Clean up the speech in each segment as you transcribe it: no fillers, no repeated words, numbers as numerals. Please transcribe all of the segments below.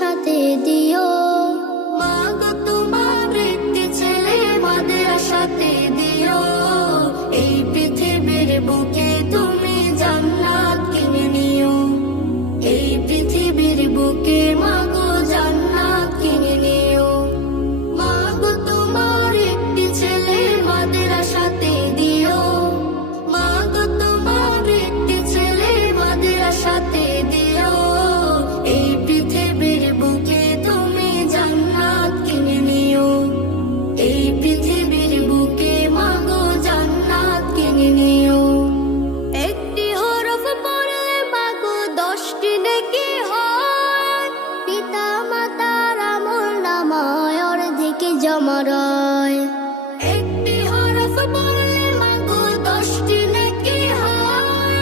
সাথে দিও। মাগো তোমার একটি ছেলে মাদ্রাসাতে দিও। এই পৃথিবীর বুকে তুমি জান্নাত কিনে নিও। এই পৃথিবীর বুকে মাগো জান্নাত কিনে নিও। মাগো তোমার একটি ছেলে মাদ্রাসাতে দিও। মাগো তোমার একটি ছেলে মাদ্রাসাতে দিও। এই পৃথিবীর বুকে তুমি জান্নাত কিনে নিও। এই পৃথিবীর বুকে মাগো জান্নাত কিনে নিও। একটি হরফ পড়লে মাগো 10টি নেকি হয়। পিতা মাতার আমলনামায় অর্ধেক জমা রয়। একটি হরফ পড়লে মাগো 10টি নেকি হয়।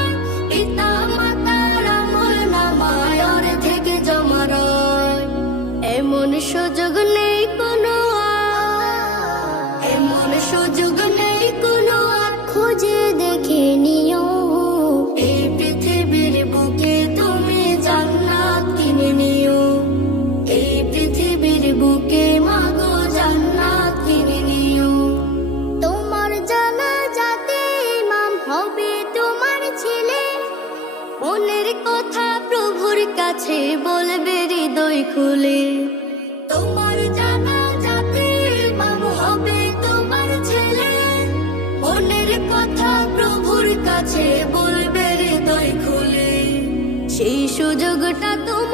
পিতা মাতার আমলনামায় অর্ধেক জমা রয়। এমন সুযোগ নেই কোনো আর, এমন সুযোগ নেই কোনো আর, খুঁজে দেখে নিও। এই পৃথিবীর বুকে তুমি জান্নাত কিনে নিও। এই পৃথিবীর বুকে মাগো জান্নাত কিনে নিও। তোমার জানাজাতে ইমাম হবে তোমার ছেলে। মনের কথা প্রভুর কাছে বলবে হৃদয় খুলে। তোমার জানাজাতে ইমাম হবে তোমার ছেলে। মনের কথা প্রভুর কাছে বলবে হৃদয় খুলে। সেই সুযোগটা তুমি